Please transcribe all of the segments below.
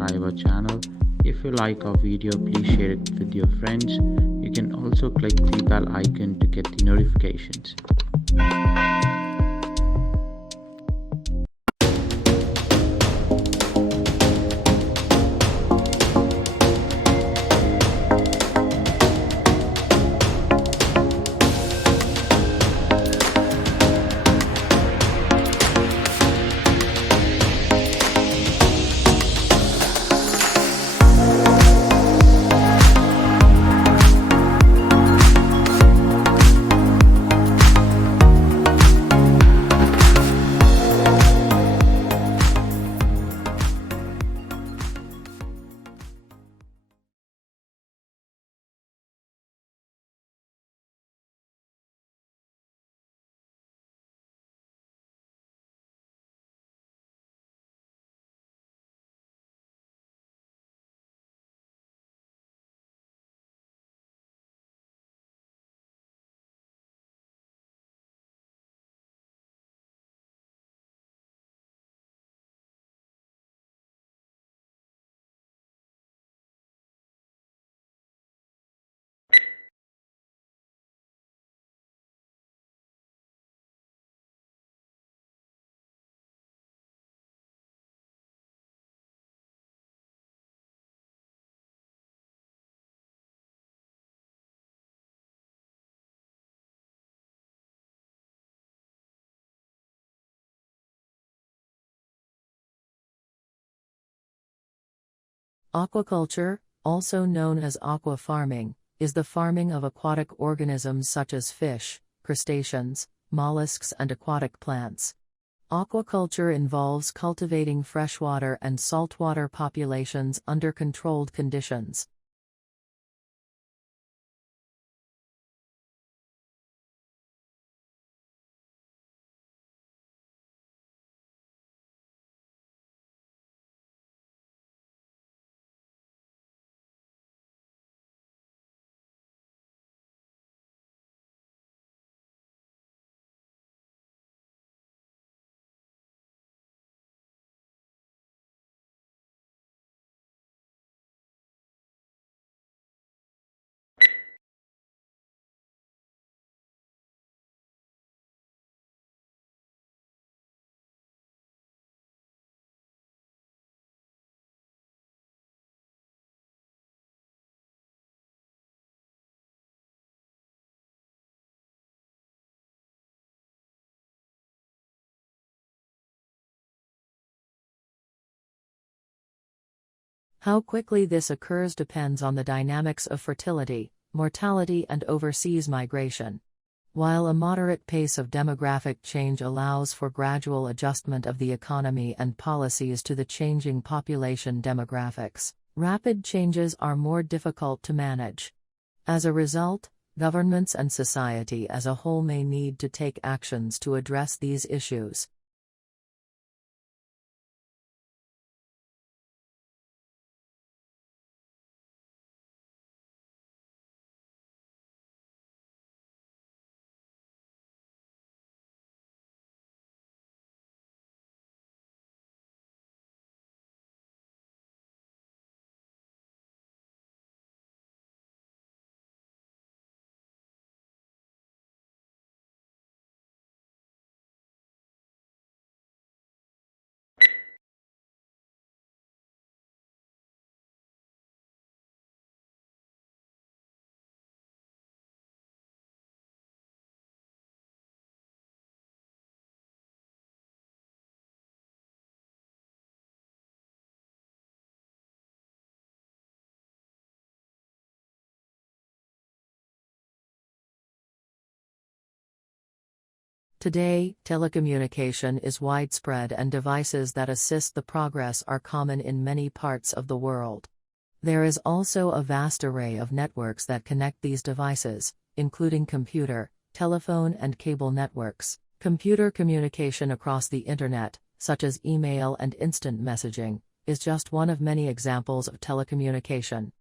subscribe our channel. If you like our video, please share it with your friends. You can also click the bell icon to get the notifications. Aquaculture, also known as aqua farming, is the farming of aquatic organisms such as fish, crustaceans, mollusks and aquatic plants. Aquaculture involves cultivating freshwater and saltwater populations under controlled conditions. How quickly this occurs depends on the dynamics of fertility, mortality and overseas migration. While a moderate pace of demographic change allows for gradual adjustment of the economy and policies to the changing population demographics, rapid changes are more difficult to manage. As a result, governments and society as a whole may need to take actions to address these issues. Today, telecommunication is widespread and devices that assist the progress are common in many parts of the world. There is also a vast array of networks that connect these devices, including computer, telephone and cable networks. Computer communication across the Internet, such as email and instant messaging, is just one of many examples of telecommunication.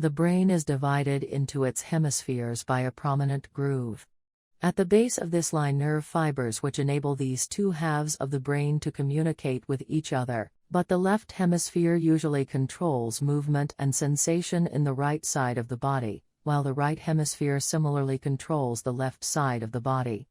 The brain is divided into its hemispheres by a prominent groove. At the base of this lie nerve fibers which enable these two halves of the brain to communicate with each other, but the left hemisphere usually controls movement and sensation in the right side of the body, while the right hemisphere similarly controls the left side of the body.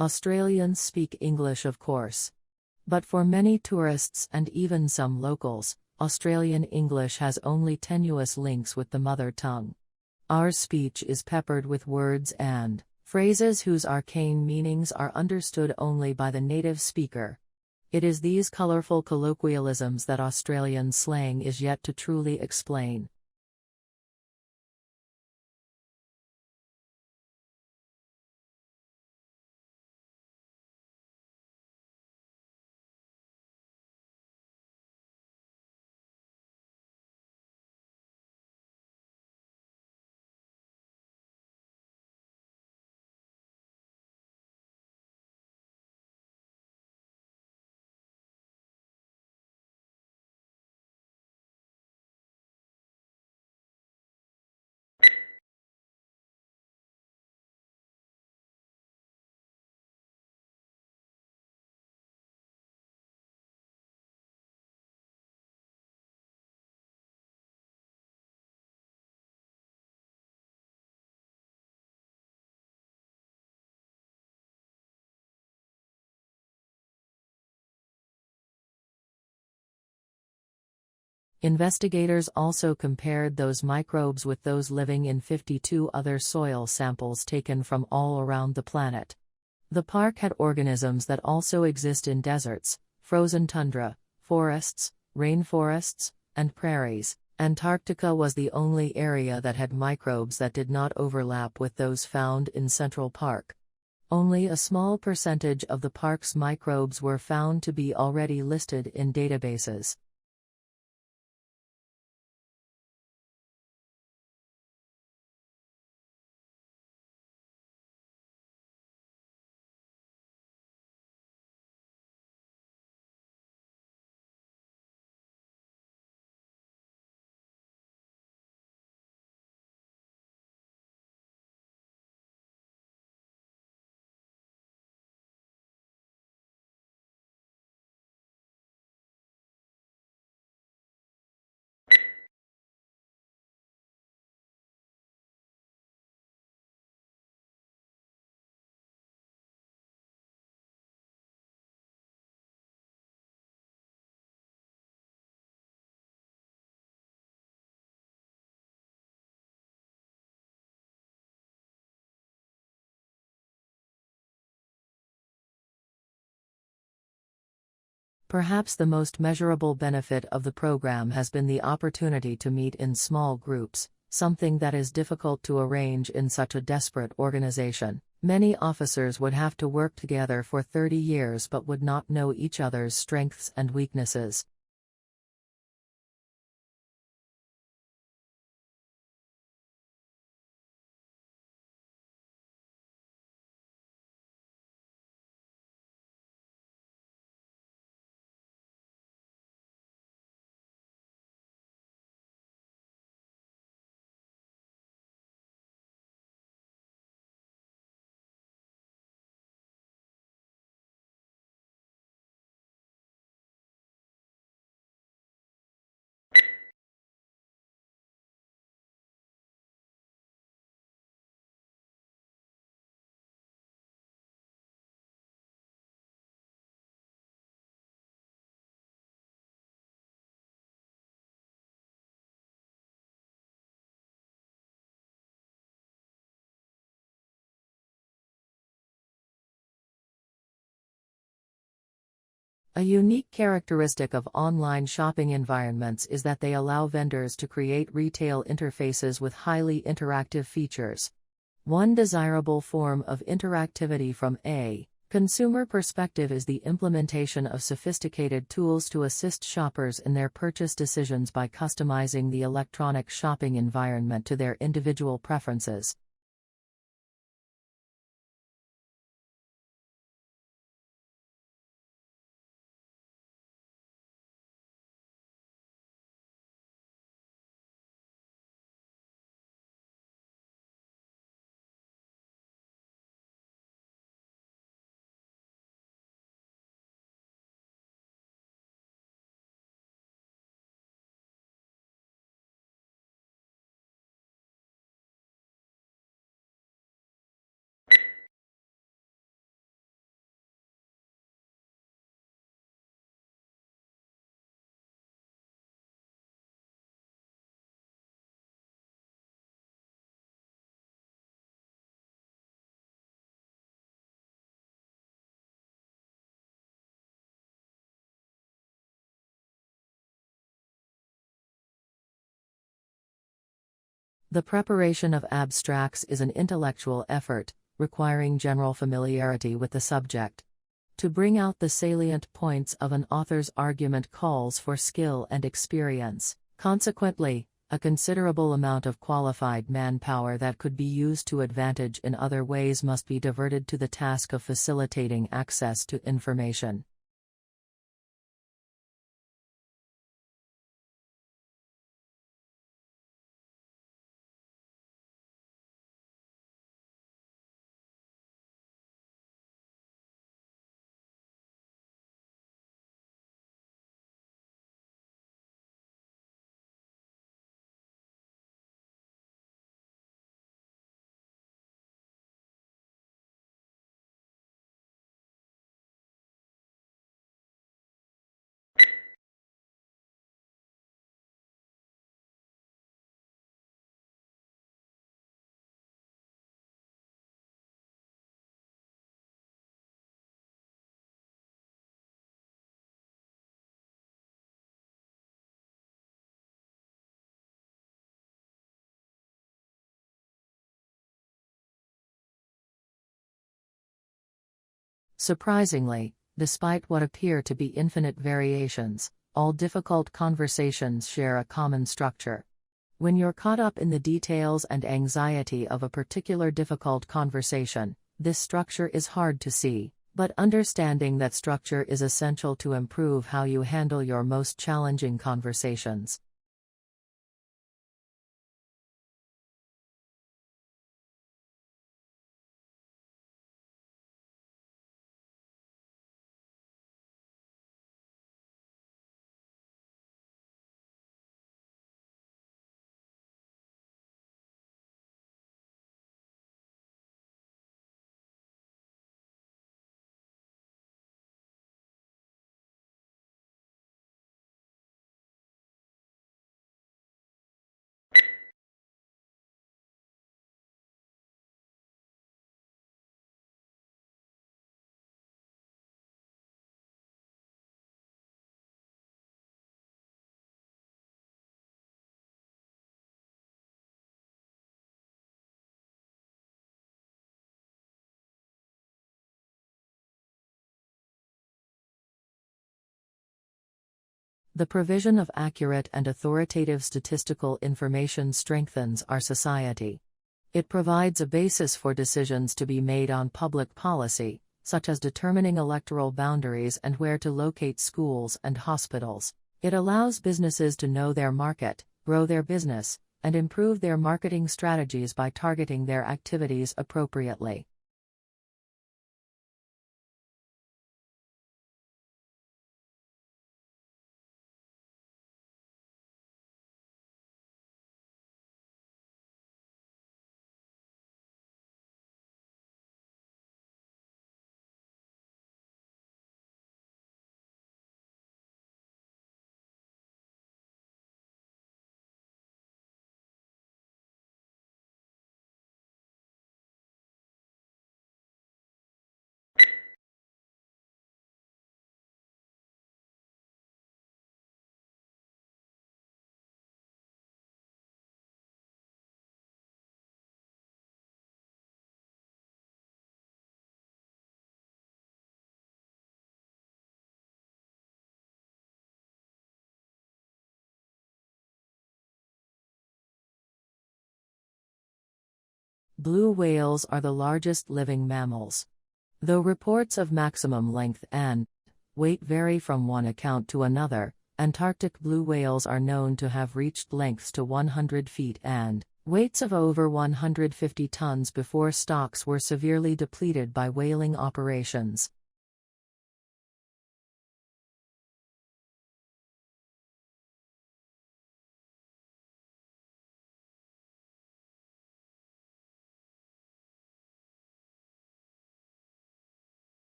Australians speak English, of course. But for many tourists and even some locals, Australian English has only tenuous links with the mother tongue. Our speech is peppered with words and phrases whose arcane meanings are understood only by the native speaker. It is these colorful colloquialisms that Australian slang is yet to truly explain. Investigators also compared those microbes with those living in 52 other soil samples taken from all around the planet. The park had organisms that also exist in deserts, frozen tundra, forests, rainforests, and prairies. Antarctica was the only area that had microbes that did not overlap with those found in Central Park. Only a small percentage of the park's microbes were found to be already listed in databases. Perhaps the most measurable benefit of the program has been the opportunity to meet in small groups, something that is difficult to arrange in such a desperate organization. Many officers would have to work together for 30 years but would not know each other's strengths and weaknesses. A unique characteristic of online shopping environments is that they allow vendors to create retail interfaces with highly interactive features. One desirable form of interactivity from a consumer perspective is the implementation of sophisticated tools to assist shoppers in their purchase decisions by customizing the electronic shopping environment to their individual preferences. The preparation of abstracts is an intellectual effort, requiring general familiarity with the subject. To bring out the salient points of an author's argument calls for skill and experience. Consequently, a considerable amount of qualified manpower that could be used to advantage in other ways must be diverted to the task of facilitating access to information. Surprisingly, despite what appear to be infinite variations, all difficult conversations share a common structure. When you're caught up in the details and anxiety of a particular difficult conversation, this structure is hard to see, but understanding that structure is essential to improve how you handle your most challenging conversations. The provision of accurate and authoritative statistical information strengthens our society. It provides a basis for decisions to be made on public policy, such as determining electoral boundaries and where to locate schools and hospitals. It allows businesses to know their market, grow their business, and improve their marketing strategies by targeting their activities appropriately. Blue whales are the largest living mammals. Though reports of maximum length and weight vary from one account to another, Antarctic blue whales are known to have reached lengths to 100 feet and weights of over 150 tons before stocks were severely depleted by whaling operations.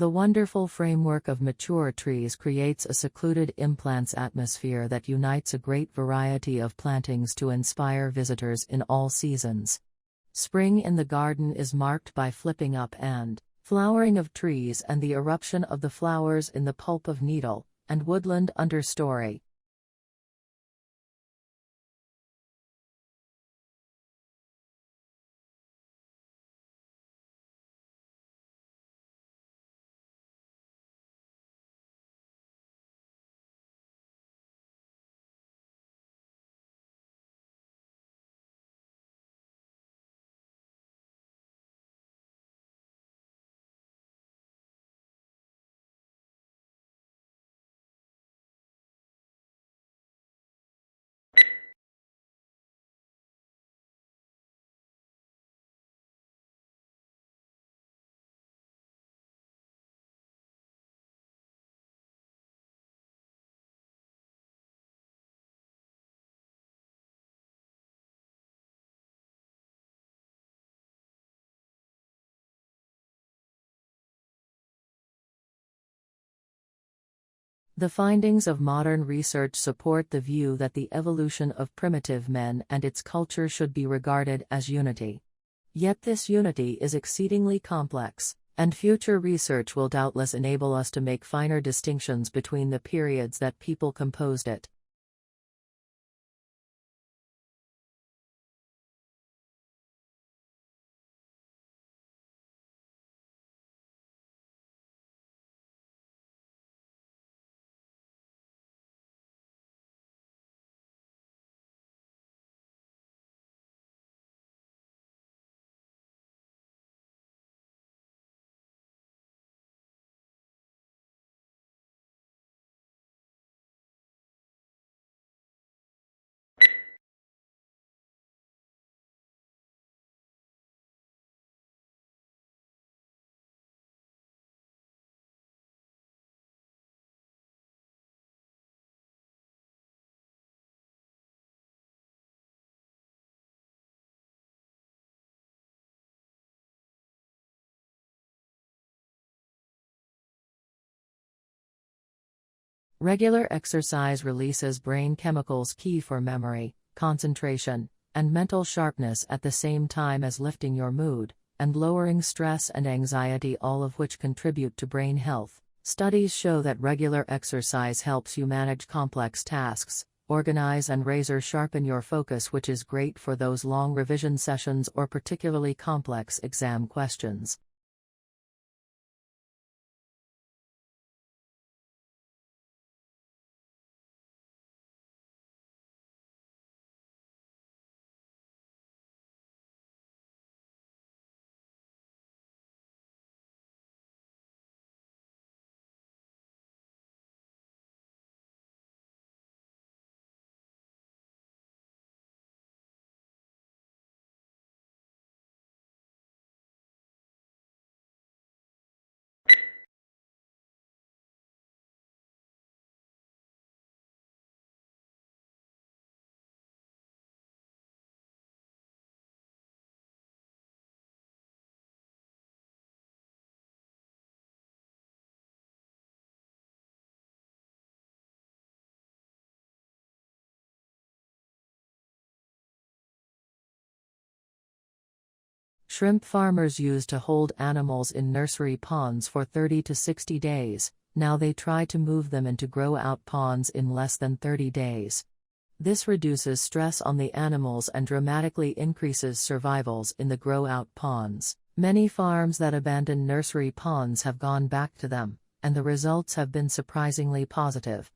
The wonderful framework of mature trees creates a secluded implants atmosphere that unites a great variety of plantings to inspire visitors in all seasons. Spring in the garden is marked by flipping up and flowering of trees and the eruption of the flowers in the pulp of needle and woodland understory. The findings of modern research support the view that the evolution of primitive men and its culture should be regarded as unity. Yet this unity is exceedingly complex, and future research will doubtless enable us to make finer distinctions between the periods that people composed it. Regular exercise releases brain chemicals key for memory, concentration, and mental sharpness at the same time as lifting your mood and lowering stress and anxiety, all of which contribute to brain health. Studies show that regular exercise helps you manage complex tasks, organize and razor-sharpen your focus, which is great for those long revision sessions or particularly complex exam questions. Shrimp farmers used to hold animals in nursery ponds for 30 to 60 days, now they try to move them into grow-out ponds in less than 30 days. This reduces stress on the animals and dramatically increases survivals in the grow-out ponds. Many farms that abandon nursery ponds have gone back to them, and the results have been surprisingly positive.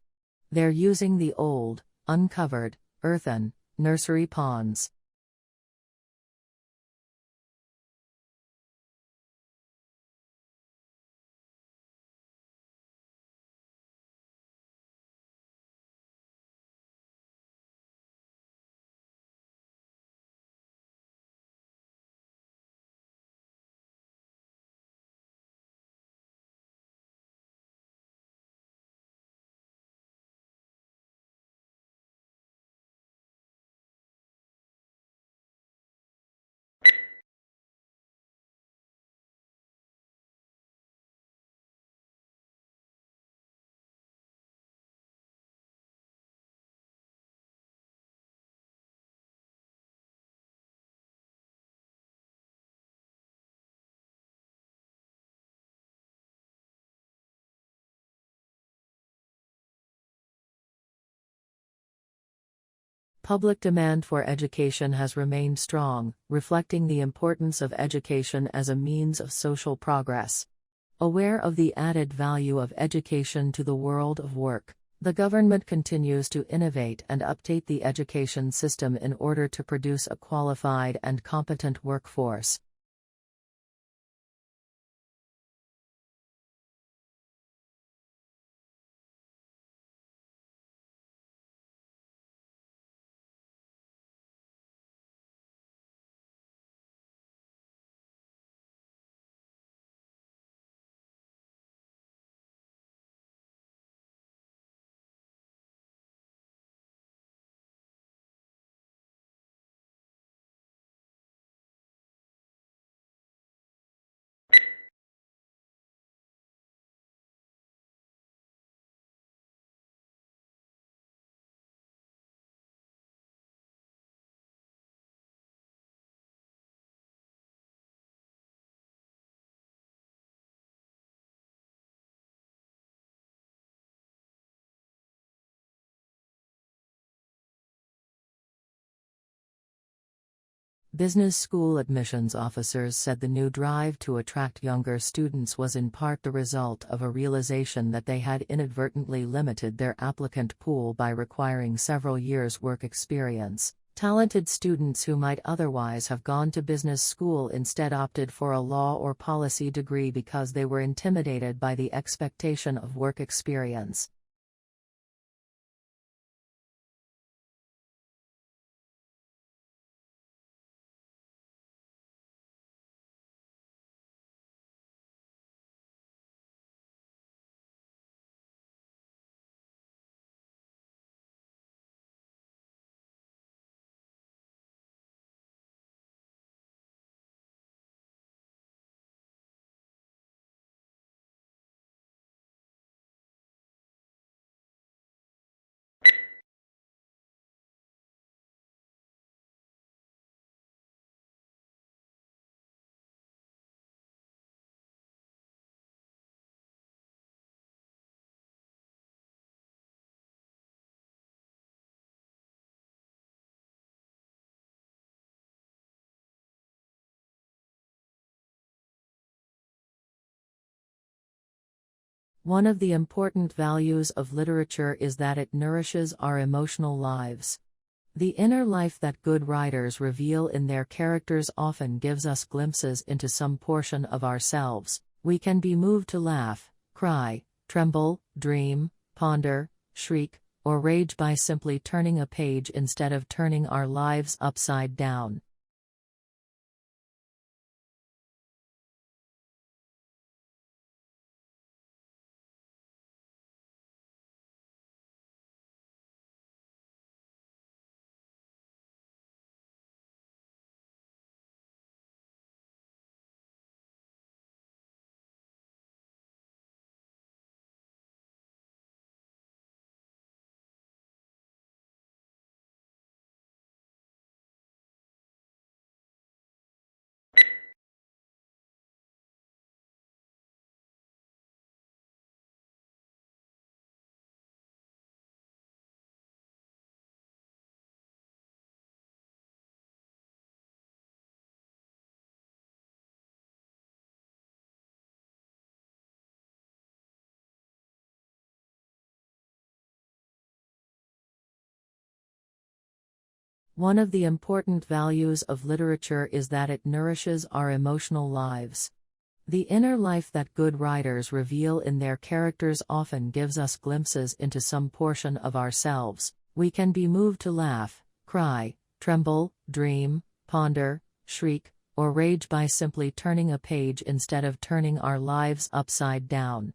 They're using the old, uncovered, earthen, nursery ponds. Public demand for education has remained strong, reflecting the importance of education as a means of social progress. Aware of the added value of education to the world of work, the government continues to innovate and update the education system in order to produce a qualified and competent workforce. Business school admissions officers said the new drive to attract younger students was in part the result of a realization that they had inadvertently limited their applicant pool by requiring several years' work experience. Talented students who might otherwise have gone to business school instead opted for a law or policy degree because they were intimidated by the expectation of work experience. One of the important values of literature is that it nourishes our emotional lives. The inner life that good writers reveal in their characters often gives us glimpses into some portion of ourselves. We can be moved to laugh, cry, tremble, dream, ponder, shriek, or rage by simply turning a page instead of turning our lives upside down. One of the important values of literature is that it nourishes our emotional lives. The inner life that good writers reveal in their characters often gives us glimpses into some portion of ourselves. We can be moved to laugh, cry, tremble, dream, ponder, shriek, or rage by simply turning a page instead of turning our lives upside down.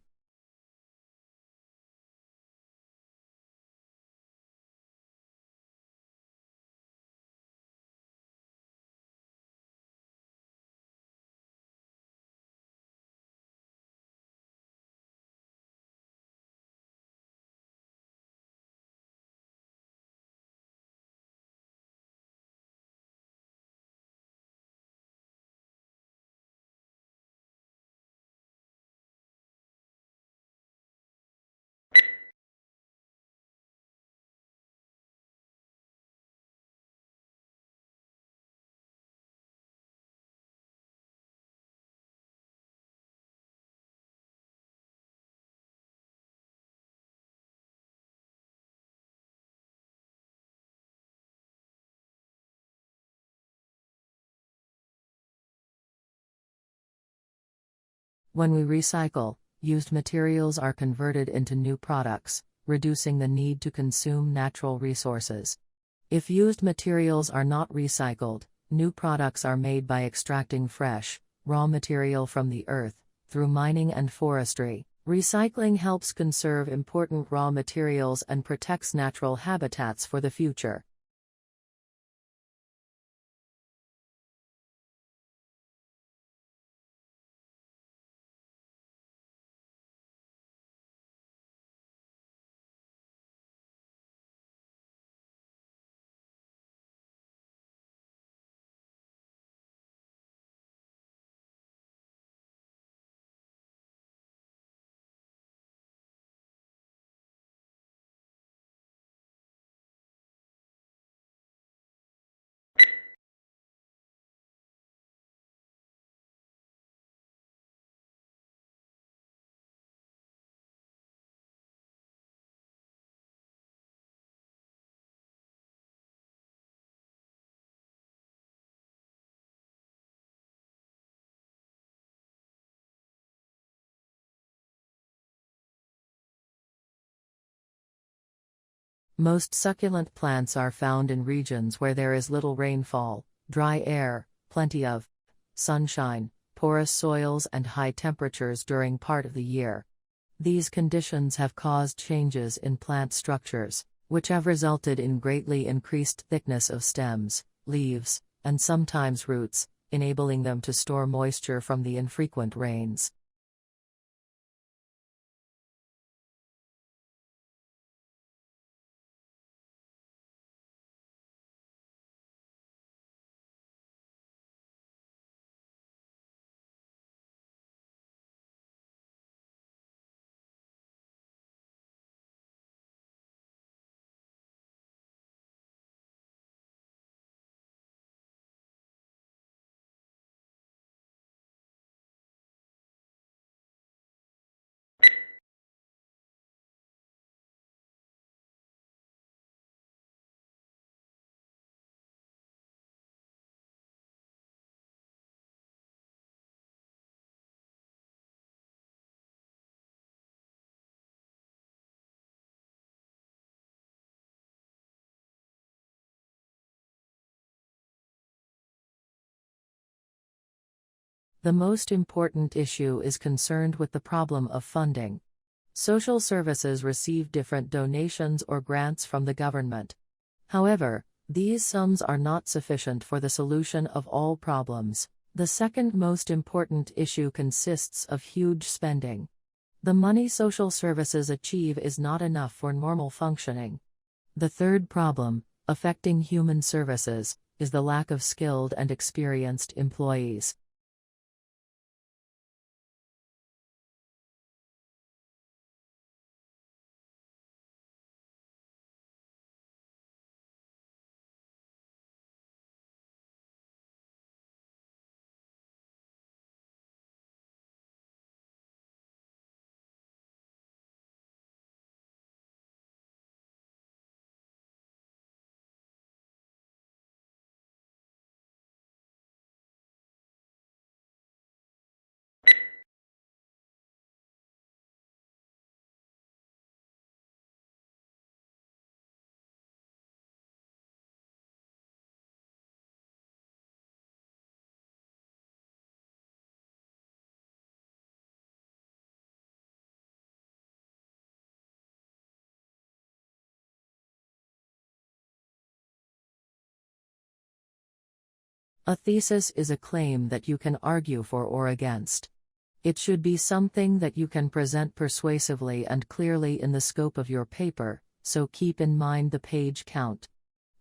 When we recycle, used materials are converted into new products, reducing the need to consume natural resources. If used materials are not recycled, new products are made by extracting fresh, raw material from the earth, through mining and forestry. Recycling helps conserve important raw materials and protects natural habitats for the future. Most succulent plants are found in regions where there is little rainfall, dry air, plenty of sunshine, porous soils and high temperatures during part of the year. These conditions have caused changes in plant structures, which have resulted in greatly increased thickness of stems, leaves, and sometimes roots, enabling them to store moisture from the infrequent rains. The most important issue is concerned with the problem of funding. Social services receive different donations or grants from the government. However, these sums are not sufficient for the solution of all problems. The second most important issue consists of huge spending. The money social services achieve is not enough for normal functioning. The third problem, affecting human services, is the lack of skilled and experienced employees. A thesis is a claim that you can argue for or against. It should be something that you can present persuasively and clearly in the scope of your paper, so keep in mind the page count.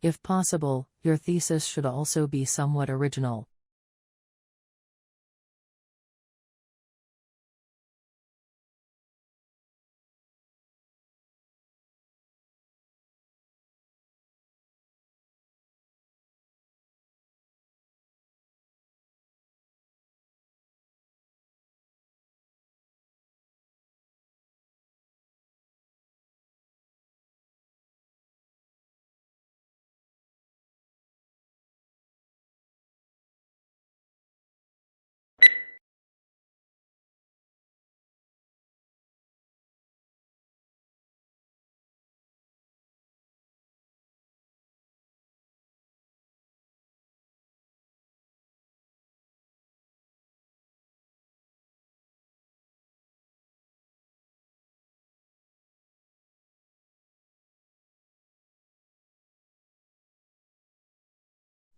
If possible, your thesis should also be somewhat original.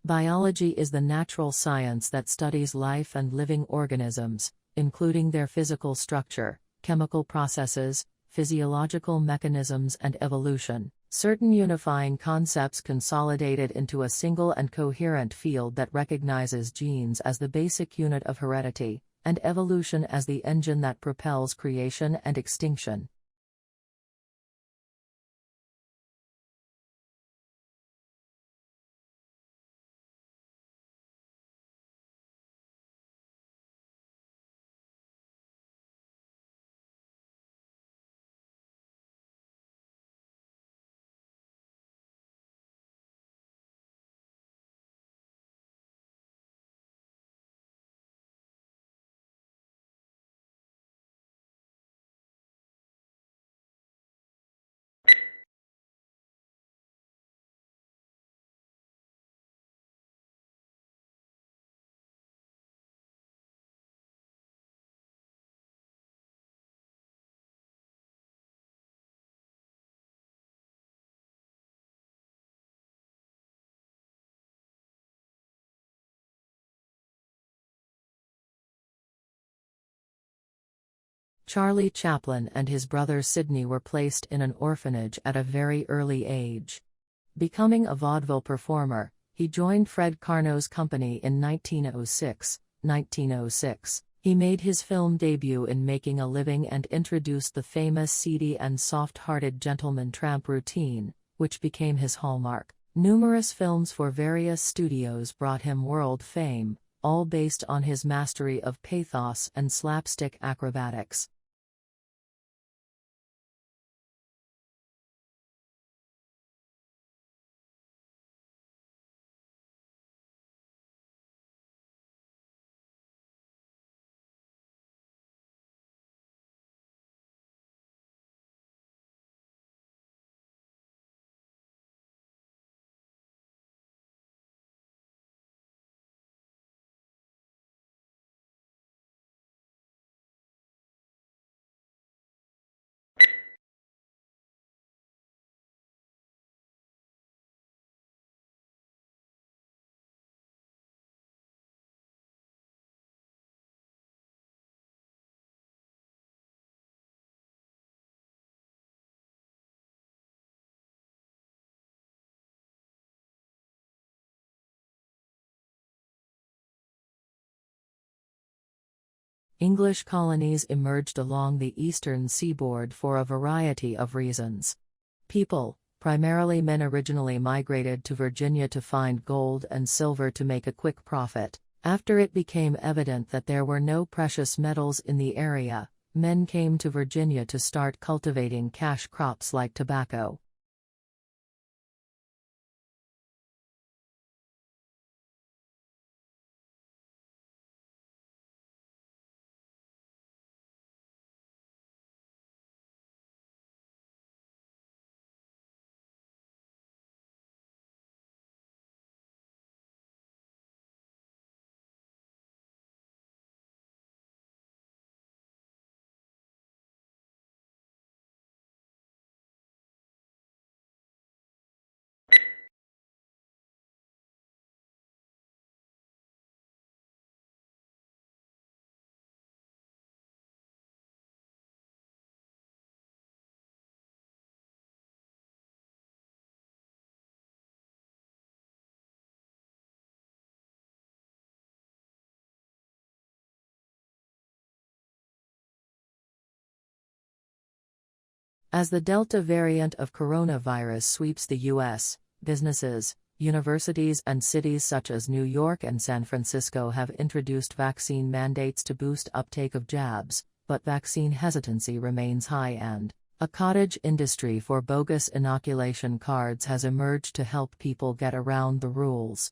Biology is the natural science that studies life and living organisms, including their physical structure, chemical processes, physiological mechanisms and evolution, certain unifying concepts consolidated into a single and coherent field that recognizes genes as the basic unit of heredity, and evolution as the engine that propels creation and extinction. Charlie Chaplin and his brother Sidney were placed in an orphanage at a very early age. Becoming a vaudeville performer, he joined Fred Karno's company in 1906. He made his film debut in Making a Living and introduced the famous seedy and soft-hearted gentleman tramp routine, which became his hallmark. Numerous films for various studios brought him world fame, all based on his mastery of pathos and slapstick acrobatics. English colonies emerged along the eastern seaboard for a variety of reasons. People, primarily men, originally migrated to Virginia to find gold and silver to make a quick profit. After it became evident that there were no precious metals in the area, men came to Virginia to start cultivating cash crops like tobacco. As the Delta variant of coronavirus sweeps the U.S., businesses, universities and cities such as New York and San Francisco have introduced vaccine mandates to boost uptake of jabs, but vaccine hesitancy remains high and a cottage industry for bogus inoculation cards has emerged to help people get around the rules.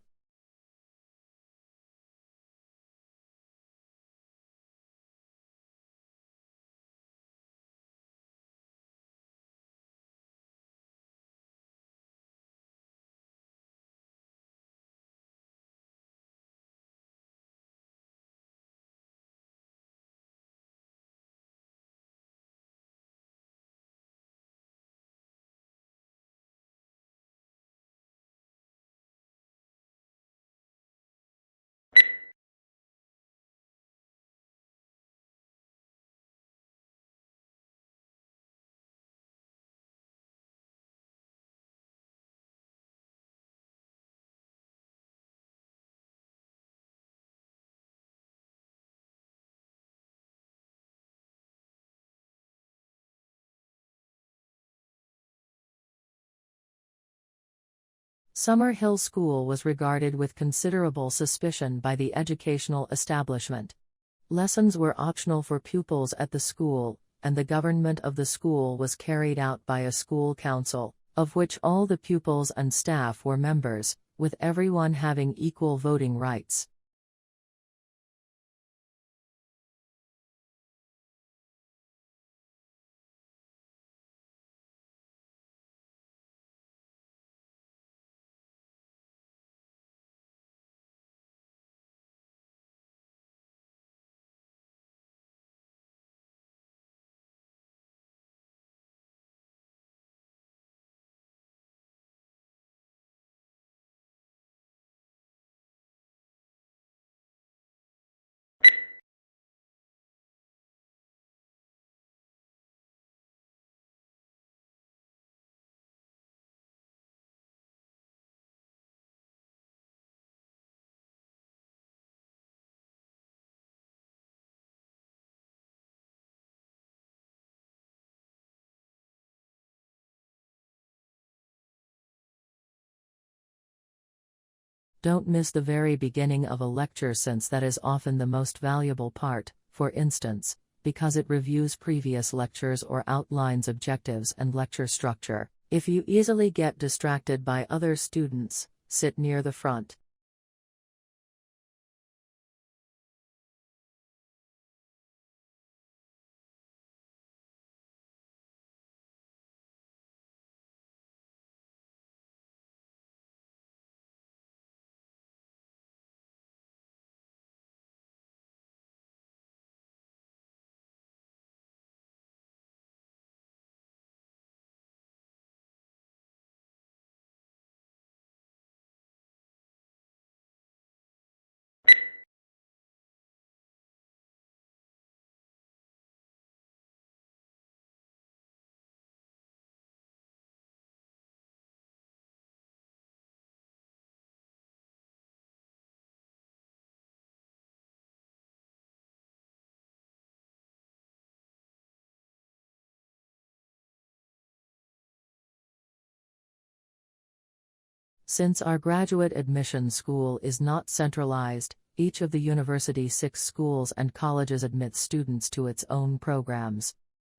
Summer Hill School was regarded with considerable suspicion by the educational establishment. Lessons were optional for pupils at the school, and the government of the school was carried out by a school council, of which all the pupils and staff were members, with everyone having equal voting rights. Don't miss the very beginning of a lecture, since that is often the most valuable part, for instance, because it reviews previous lectures or outlines objectives and lecture structure. If you easily get distracted by other students, sit near the front. Since our graduate admission school is not centralized, each of the university's 6 schools and colleges admits students to its own programs.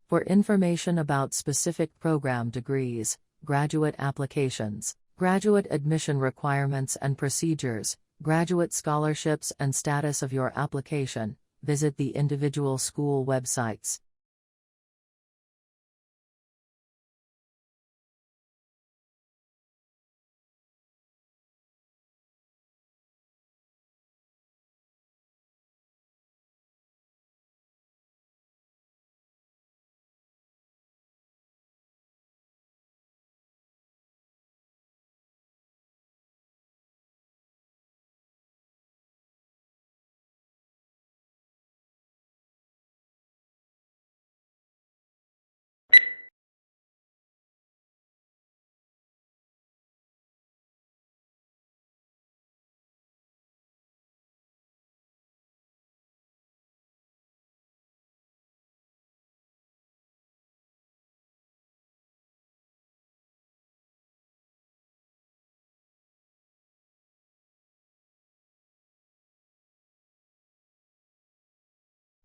For information about specific program degrees, graduate applications, graduate admission requirements and procedures, graduate scholarships and status of your application, visit the individual school websites.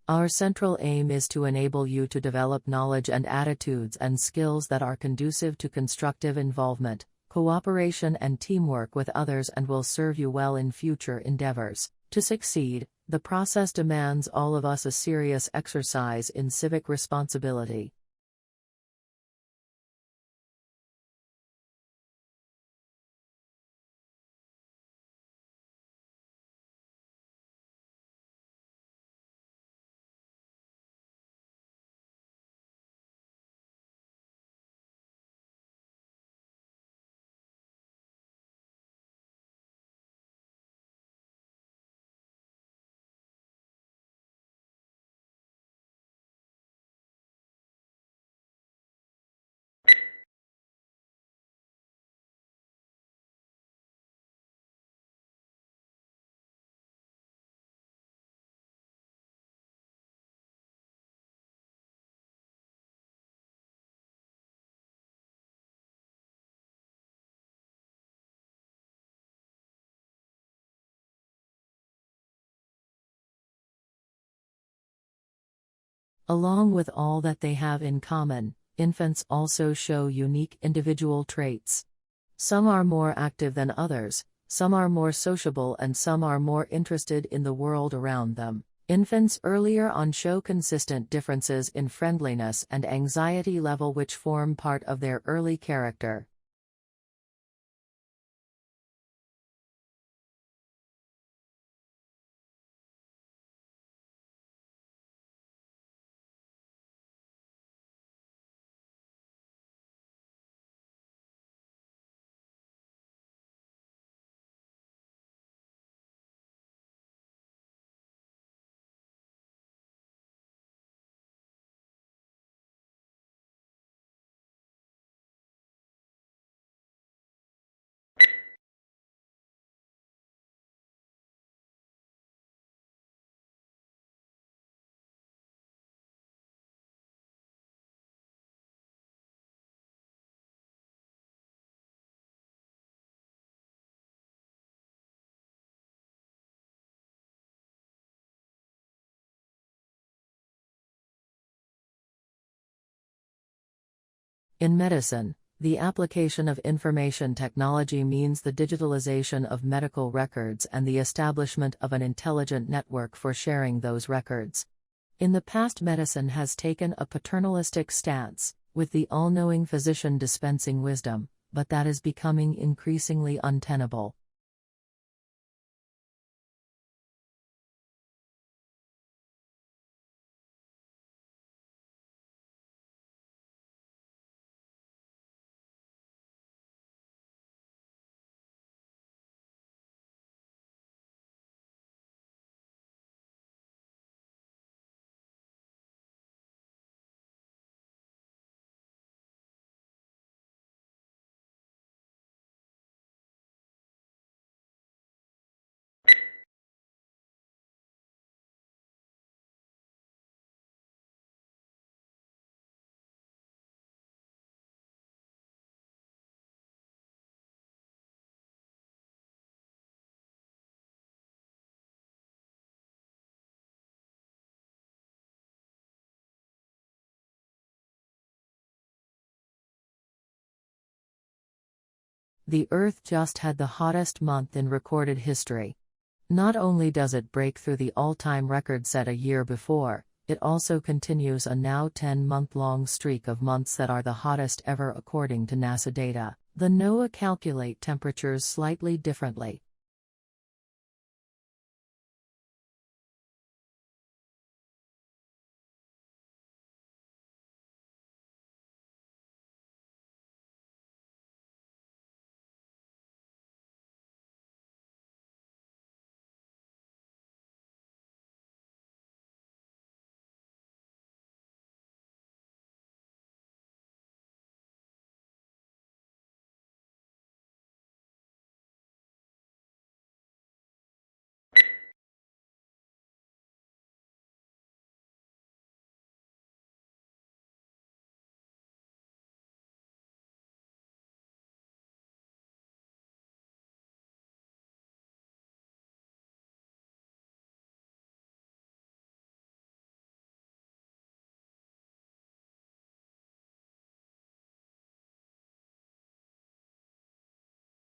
Our central aim is to enable you to develop knowledge and attitudes and skills that are conducive to constructive involvement, cooperation and teamwork with others and will serve you well in future endeavors. To succeed, the process demands all of us a serious exercise in civic responsibility. Along with all that they have in common, infants also show unique individual traits. Some are more active than others, some are more sociable and some are more interested in the world around them. Infants earlier on show consistent differences in friendliness and anxiety level which form part of their early character. In medicine, the application of information technology means the digitalization of medical records and the establishment of an intelligent network for sharing those records. In the past, medicine has taken a paternalistic stance, with the all-knowing physician dispensing wisdom, but that is becoming increasingly untenable. The Earth just had the hottest month in recorded history. Not only does it break through the all-time record set a year before, it also continues a now 10-month-long streak of months that are the hottest ever according to NASA data. The NOAA calculate temperatures slightly differently.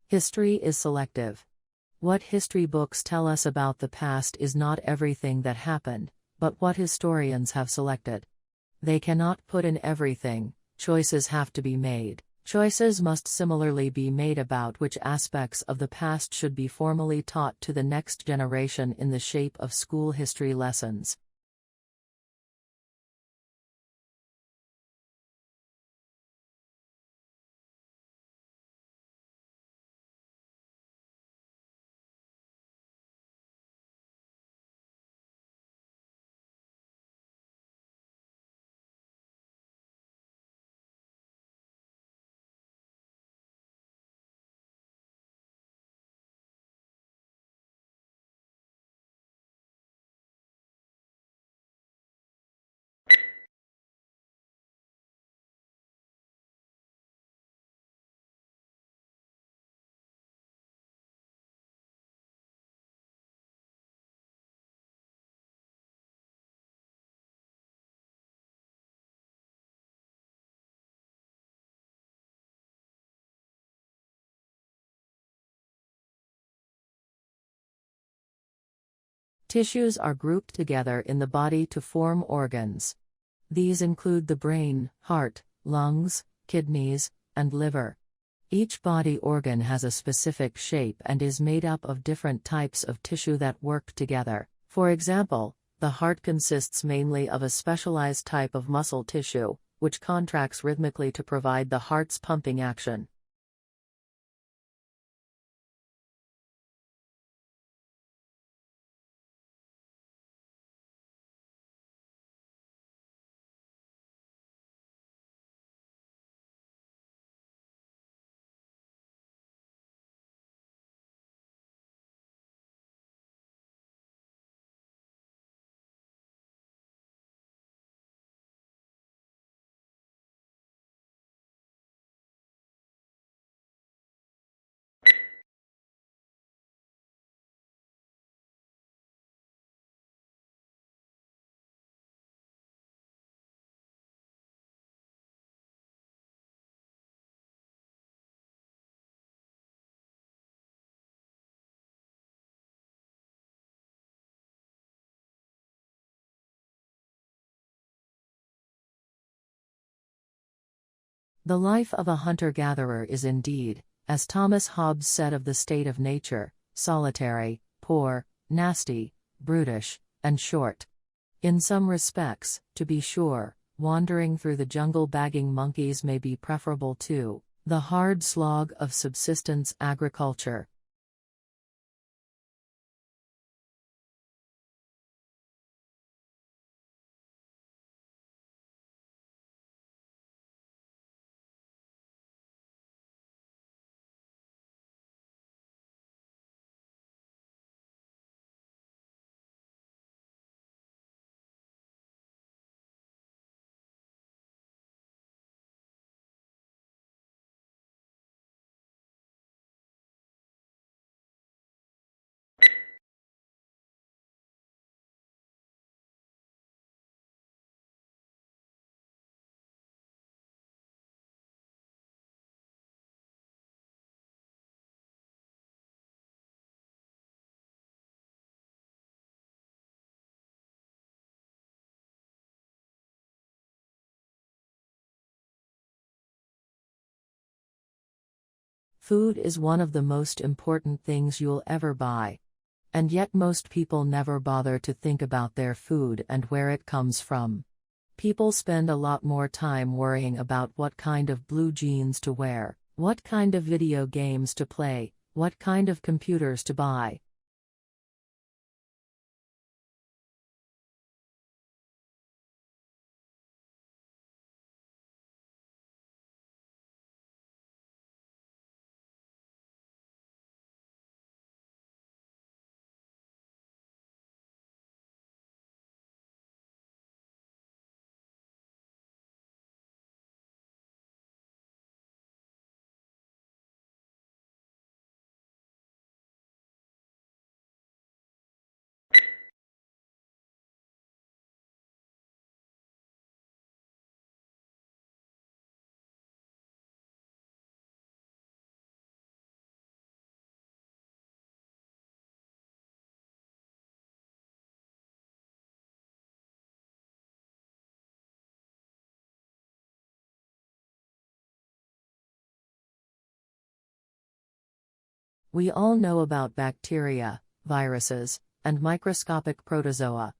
History is selective. What history books tell us about the past is not everything that happened, but what historians have selected. They cannot put in everything, choices have to be made. Choices must similarly be made about which aspects of the past should be formally taught to the next generation in the shape of school history lessons. Tissues are grouped together in the body to form organs. These include the brain, heart, lungs, kidneys, and liver. Each body organ has a specific shape and is made up of different types of tissue that work together. For example, the heart consists mainly of a specialized type of muscle tissue, which contracts rhythmically to provide the heart's pumping action. The life of a hunter-gatherer is indeed, as Thomas Hobbes said of the state of nature, solitary, poor, nasty, brutish, and short. In some respects, to be sure, wandering through the jungle bagging monkeys may be preferable to the hard slog of subsistence agriculture. Food is one of the most important things you'll ever buy. And yet most people never bother to think about their food and where it comes from. People spend a lot more time worrying about what kind of blue jeans to wear, what kind of video games to play, what kind of computers to buy. We all know about bacteria, viruses, and microscopic protozoa.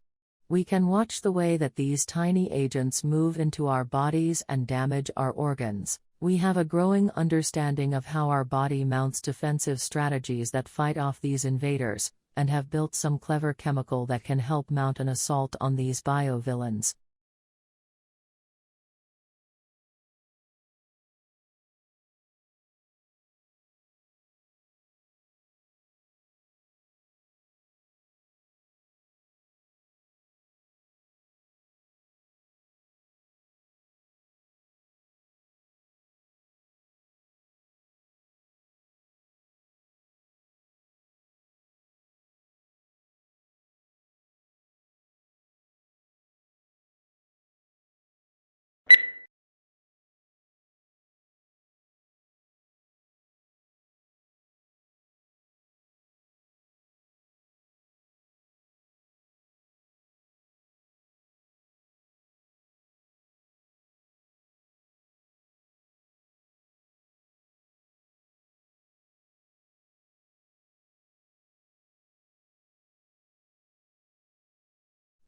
We can watch the way that these tiny agents move into our bodies and damage our organs. We have a growing understanding of how our body mounts defensive strategies that fight off these invaders, and have built some clever chemical that can help mount an assault on these biovillains.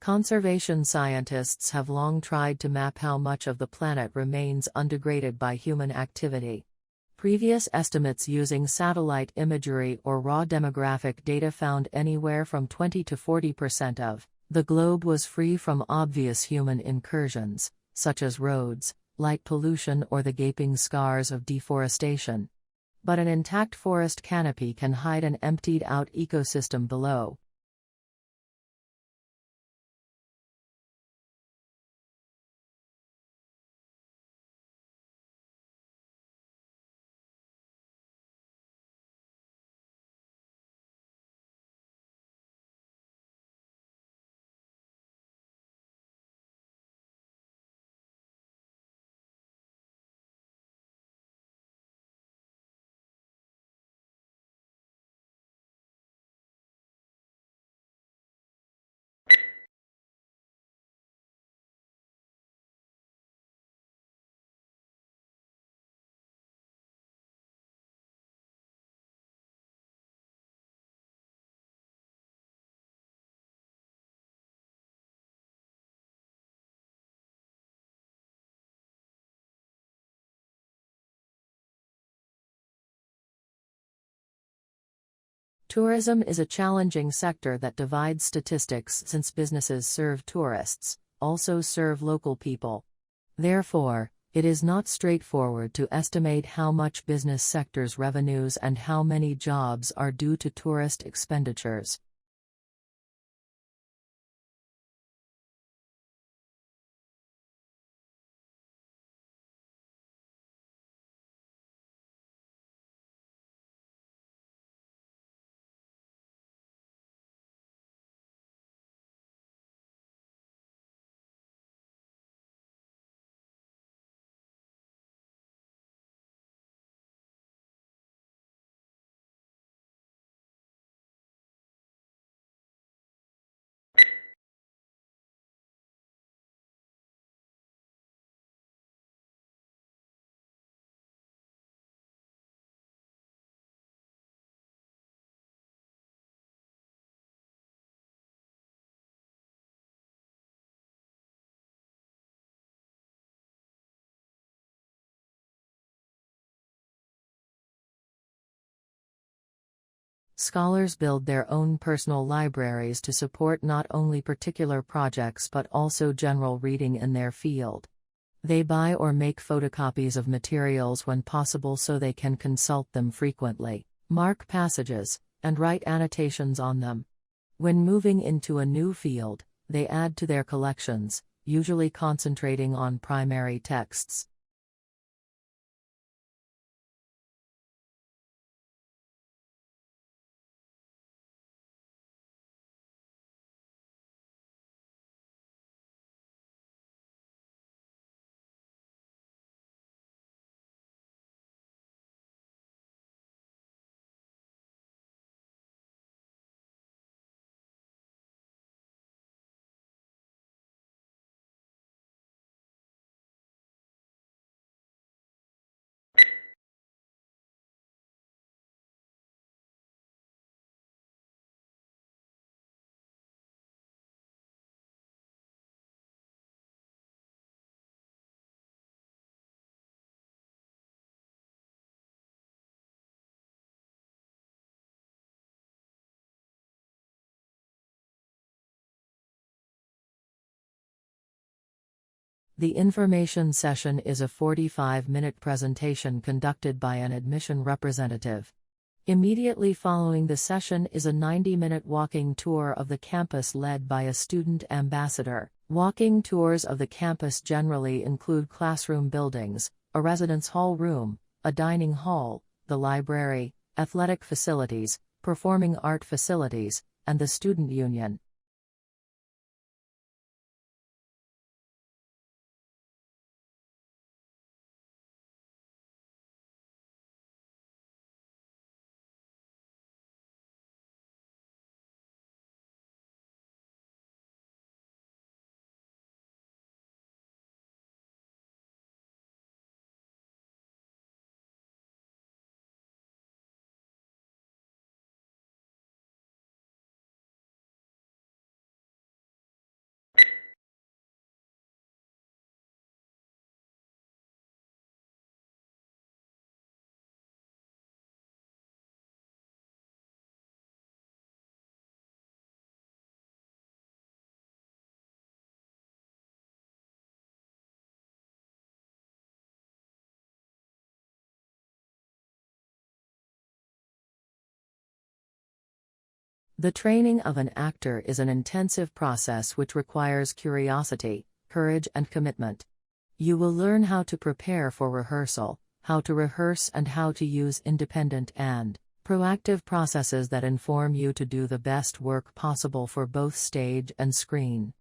Conservation scientists have long tried to map how much of the planet remains undegraded by human activity. Previous estimates using satellite imagery or raw demographic data found anywhere from 20 to 40% of the globe was free from obvious human incursions, such as roads, light pollution, or the gaping scars of deforestation. But an intact forest canopy can hide an emptied-out ecosystem below. Tourism is a challenging sector that divides statistics, since businesses serve tourists, also serve local people. Therefore, it is not straightforward to estimate how much business sector's revenues and how many jobs are due to tourist expenditures. Scholars build their own personal libraries to support not only particular projects but also general reading in their field. They buy or make photocopies of materials when possible so they can consult them frequently, mark passages, and write annotations on them. When moving into a new field, they add to their collections, usually concentrating on primary texts. The information session is a 45-minute presentation conducted by an admission representative. Immediately following the session is a 90-minute walking tour of the campus led by a student ambassador. Walking tours of the campus generally include classroom buildings, a residence hall room, a dining hall, the library, athletic facilities, performing art facilities, and the student union. The training of an actor is an intensive process which requires curiosity, courage, and commitment. You will learn how to prepare for rehearsal, how to rehearse, and how to use independent and proactive processes that inform you to do the best work possible for both stage and screen.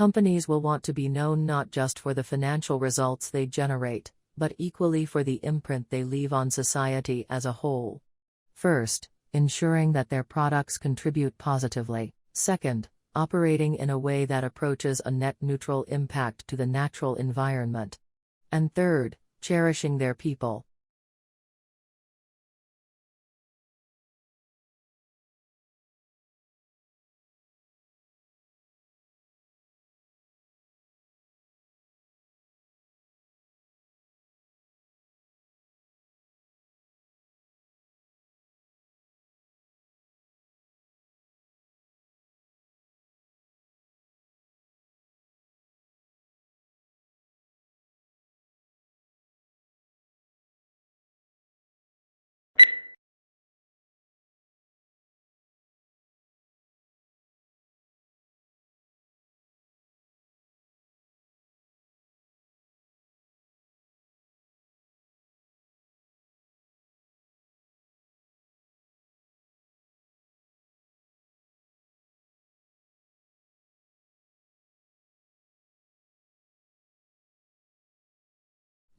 Companies will want to be known not just for the financial results they generate, but equally for the imprint they leave on society as a whole. First, ensuring that their products contribute positively. Second, operating in a way that approaches a net neutral impact to the natural environment. And third, cherishing their people.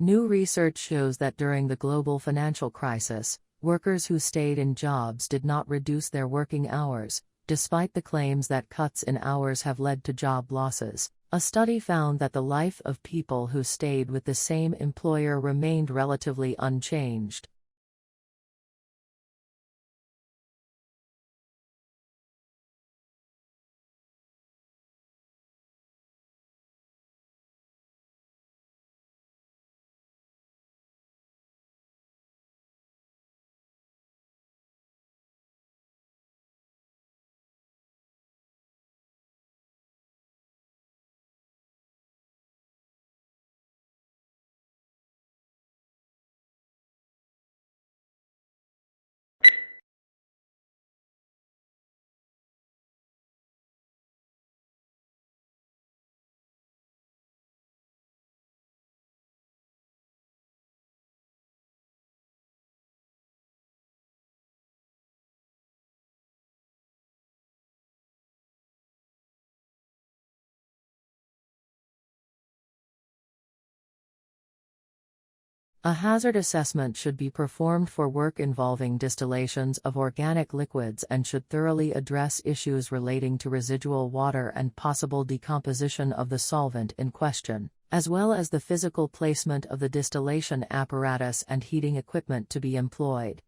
New research shows that during the global financial crisis, workers who stayed in jobs did not reduce their working hours, despite the claims that cuts in hours have led to job losses. A study found that the life of people who stayed with the same employer remained relatively unchanged. A hazard assessment should be performed for work involving distillations of organic liquids and should thoroughly address issues relating to residual water and possible decomposition of the solvent in question, as well as the physical placement of the distillation apparatus and heating equipment to be employed.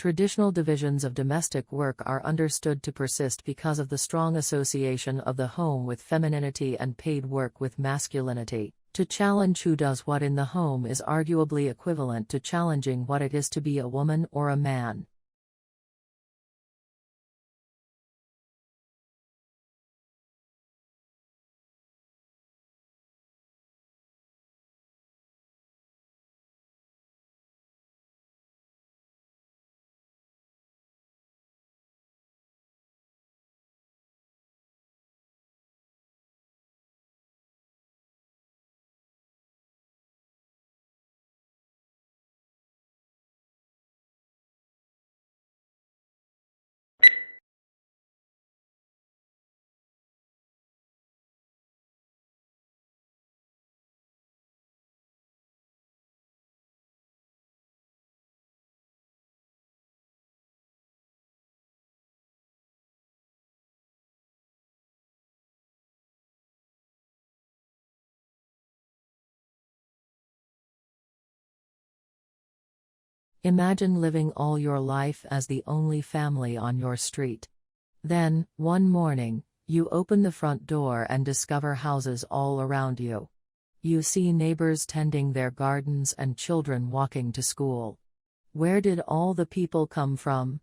Traditional divisions of domestic work are understood to persist because of the strong association of the home with femininity and paid work with masculinity. To challenge who does what in the home is arguably equivalent to challenging what it is to be a woman or a man. Imagine living all your life as the only family on your street. Then, one morning, you open the front door and discover houses all around you. You see neighbors tending their gardens and children walking to school. Where did all the people come from?